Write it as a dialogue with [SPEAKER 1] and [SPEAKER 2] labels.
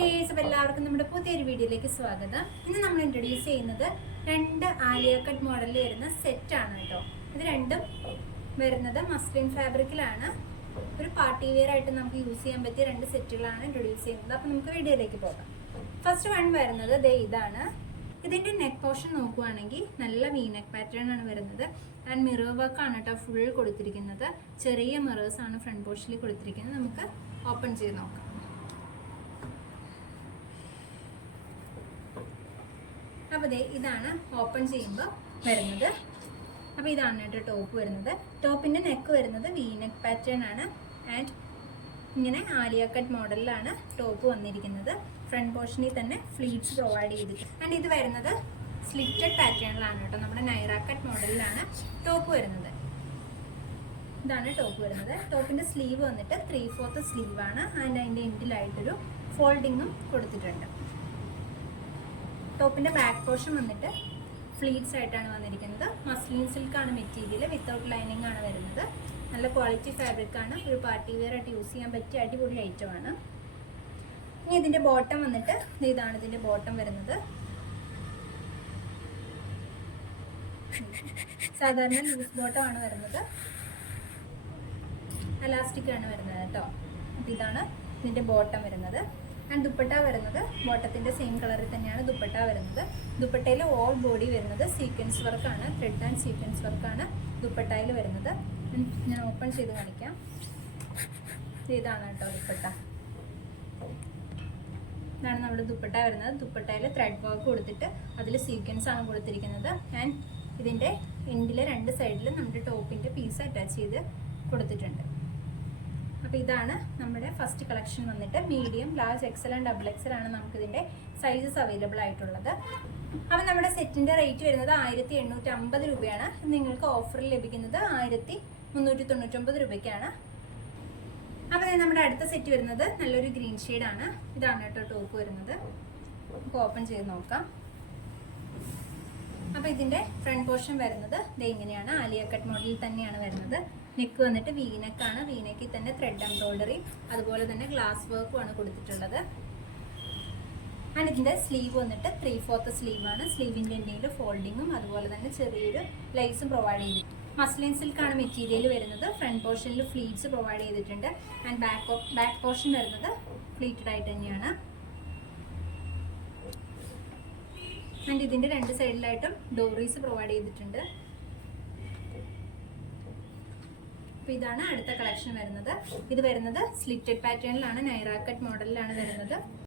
[SPEAKER 1] Dears എല്ലാവർക്കും നമ്മുടെ പുതിയൊരു വീഡിയോയിലേക്ക് സ്വാഗതം. ഇന്ന് നമ്മൾ ഇൻട്രൊഡ്യൂസ് ചെയ്യുന്നത് രണ്ട് ആലിയ കട്ട് മോഡലിൽ വരുന്ന ആണ് കേട്ടോ. ഇത് രണ്ടും വരുന്നത് മസ്ലിൻ ഫാബ്രിക്കിലാണ് ഒരു പാർട്ടി വെയർ ആയിട്ട് നമുക്ക് യൂസ് ചെയ്യാൻ പറ്റിയ രണ്ട് സെറ്റുകളാണ് ഇൻട്രൊഡ്യൂസ് ചെയ്യുന്നത്. അപ്പോൾ നമുക്ക് വീഡിയോയിലേക്ക് പോകാം. ഫസ്റ്റ് വൺ വരുന്നത് ദേ ഇതാണ്. ഇതിന്റെ നെക്ക് പോർഷൻ നോക്കുവാണെങ്കിൽ നല്ല വി നെക്ക് പാറ്റേൺ ആണ് വരുന്നത്. ആൻഡ് മിറർ വർക്ക് ആണ് കേട്ടോ ഫുൾ കൊടുത്തിരിക്കുന്നത്. ചെറിയ മിറേഴ്സ് ആണ് ഫ്രണ്ട് പോർഷനിൽ കൊടുത്തിരിക്കുന്നത്. നമുക്ക് ഓപ്പൺ ചെയ്ത് നോക്കാം. അപ്പോൾ ദേ ഇതാണ് ഓപ്പൺ ചെയ്യുമ്പോൾ വരുന്നത്. അപ്പോൾ ഇതാണ് കേട്ടോ ടോപ്പ് വരുന്നത്. ടോപ്പിന്റെ നെക്ക് വരുന്നത് വി നെക്ക് പാറ്റേൺ ആണ്. ആൻഡ് ഇങ്ങനെ ആലിയ കട്ട് മോഡലിലാണ് ടോപ്പ് വന്നിരിക്കുന്നത്. ഫ്രണ്ട് പോർഷനിൽ തന്നെ ഫ്ലീറ്റ്സ് പ്രൊവൈഡ് ചെയ്തിട്ടുണ്ട് ആൻഡ് ഇത് വരുന്നത് സ്ലിറ്റഡ് പാറ്റേണിലാണ് കേട്ടോ. നമ്മുടെ നൈറ കട്ട് മോഡലിലാണ് ടോപ്പ് വരുന്നത്. ഇതാണ് ടോപ്പ് വരുന്നത്. ടോപ്പിന്റെ സ്ലീവ് വന്നിട്ട് ത്രീ ഫോർത്ത് സ്ലീവ് ആണ്. ആൻഡ് അതിന്റെ എൻഡിലായിട്ടൊരു ഫോൾഡിങ്ങും കൊടുത്തിട്ടുണ്ട്. ടോപ്പിന്റെ ബാക്ക് പോർഷൻ വന്നിട്ട് ഫ്ലീറ്റ്സ് ആയിട്ടാണ് വന്നിരിക്കുന്നത്. മസ്ലിൻ സിൽക്ക് ആണ് മെറ്റീരിയൽ വിത്തൗട്ട് ലൈനിങ് ആണ് വരുന്നത്. നല്ല ക്വാളിറ്റി ഫാബ്രിക് ആണ്. ഒരു പാർട്ടി വെയർ ആയിട്ട് യൂസ് ചെയ്യാൻ പറ്റിയ അടിപൊളി ഐറ്റം ആണ്. ഇനി ഇതിന്റെ ബോട്ടം വന്നിട്ട് ഇതാണ് ഇതിന്റെ ബോട്ടം വരുന്നത്. സാധാരണ ലൂസ് ബോട്ടം ആണ് വരുന്നത്. അലാസ്റ്റിക് ആണ് വരുന്നത് കേട്ടോ. അപ്പം ഇതാണ് ഇതിന്റെ ബോട്ടം വരുന്നത്. ആൻഡ് ദുപ്പട്ട വരുന്നത് ബോട്ടത്തിന്റെ സെയിം കളറിൽ തന്നെയാണ് ദുപ്പട്ട വരുന്നത്. ദുപ്പട്ടയിൽ ഓൾ ബോഡി വരുന്നത് സീക്വൻസ് വർക്കാണ് ത്രെഡ് ആൻഡ് സീക്വൻസ് വർക്കാണ് ദുപ്പട്ടയിൽ വരുന്നത്. ഞാൻ ഓപ്പൺ ചെയ്ത് കാണിക്കാം. ഇത് ഇതാണ് കേട്ടോ ദുപ്പട്ട. ഇതാണ് നമ്മുടെ ദുപ്പട്ട വരുന്നത്. ദുപ്പട്ടയിൽ ത്രെഡ് വർക്ക് കൊടുത്തിട്ട് അതിൽ സീക്വൻസ് ആണ് കൊടുത്തിരിക്കുന്നത്. ആൻഡ് ഇതിന്റെ എൻഡിലെ രണ്ട് സൈഡിലും നമ്മുടെ ടോപ്പിന്റെ പീസ് അറ്റാച്ച് ചെയ്ത് കൊടുത്തിട്ടുണ്ട്. അപ്പോൾ ഇതാണ് നമ്മുടെ ഫസ്റ്റ് കളക്ഷൻ വന്നിട്ട് medium large XL and double XL ആണ് നമുക്ക് ഇതിന്റെ സൈസസ് അവൈലബിൾ ആയിട്ടുള്ളത്. അപ്പോൾ നമ്മുടെ സെറ്റിന്റെ റേറ്റ് വരുന്നത് ആയിരത്തി എണ്ണൂറ്റി അമ്പത് രൂപയാണ്. നിങ്ങൾക്ക് ഓഫറിൽ ലഭിക്കുന്നത് ആയിരത്തി മുന്നൂറ്റി തൊണ്ണൂറ്റൊമ്പത് രൂപയ്ക്കാണ് അപ്പോൾ നമ്മുടെ അടുത്ത സെറ്റ് വരുന്നത് നല്ലൊരു ഗ്രീൻ ആണ്. ഇതാണ് കേട്ടോ ടോപ്പ് വരുന്നത്. നമുക്ക് ഓപ്പൺ ചെയ്ത് നോക്കാം. അപ്പോൾ ഇതിന്റെ ഫ്രണ്ട് പോർഷൻ വരുന്നത് ദേ ഇങ്ങനെയാണ്. ആലിയ കട്ട് മോഡലിൽ തന്നെയാണ് വരുന്നത്. നെക്ക് വന്നിട്ട് വീനക്കാണ് വീനക്കിൽ തന്നെ ത്രെഡ് എംബ്രോയിഡറി അതുപോലെ തന്നെ ഗ്ലാസ് വർക്കും ആണ് കൊടുത്തിട്ടുള്ളത്. ആൻഡ് ഇതിന്റെ സ്ലീവ് വന്നിട്ട് ത്രീ ഫോർത്ത് ആണ്. സ്ലീവിന്റെ എണ്ണയിൽ ഫോൾഡിങ്ങും അതുപോലെ തന്നെ ചെറിയൊരു ലൈസും പ്രൊവൈഡ് ചെയ്തിട്ടുണ്ട് മസ്ലിൻ സിൽക്കാണ് മെറ്റീരിയൽ വരുന്നത്. ഫ്രണ്ട് പോർഷനിൽ ഫ്ലീറ്റ്സ് പ്രൊവൈഡ് ചെയ്തിട്ടുണ്ട്. ആൻഡ് ബാക്ക് ബാക്ക് പോർഷൻ വരുന്നത് ഫ്ലീറ്റഡ് ആയിട്ട് തന്നെയാണ്. ആൻഡ് ഇതിന്റെ രണ്ട് സൈഡിലായിട്ടും ഡോറീസ് പ്രൊവൈഡ് ചെയ്തിട്ടുണ്ട്. അപ്പോൾ ഇതാണ് അടുത്ത കളക്ഷൻ വരുന്നത്. ഇത് വരുന്നത് സ്ലിറ്റഡ് പാറ്റേണിലാണ് നൈറാക്കറ്റ് മോഡലിലാണ് വരുന്നത്.